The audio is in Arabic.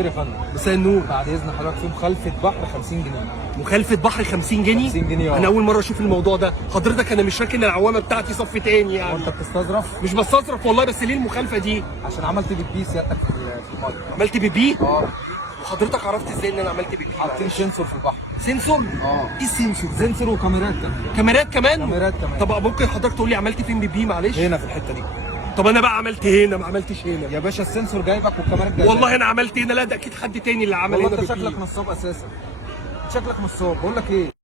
الخير يا فندم. مساء النور. بعد اذن حضرتك في مخالفه بحر 50 جنيه. مخالفه بحر 50 جنيه؟ 50 جنيه. انا اول مره اشوف الموضوع ده. حضرتك انا مش راكن العوامه بتاعتي صف تاني يعني. وانت بتستظرف؟ مش بستظرف والله، بس ليه المخالفه دي؟ عشان عملت بيبي سيادتك في الميه. عملت بيبي؟ اه. وحضرتك عرفت ازاي ان انا عملت بيبي؟ حاطين سنسور في البحر. سنسور؟ اه. ايه السنسور؟ سنسور وكاميرات كمان. كاميرات كمان؟ كاميرات كمان. طب ممكن حضرتك تقول لي عملت فين بيبي معلش؟ هنا في الحته دي. طب انا بقى عملت هنا ما عملتش هنا. يا باشا السنسور جايبك والكاميرات جايبك. والله انا عملت هنا. لا ده اكيد حد تاني اللي عمل والله هنا انت بيبي. شكلك نصاب اساسا. شكلك نصاب. بقول لك ايه؟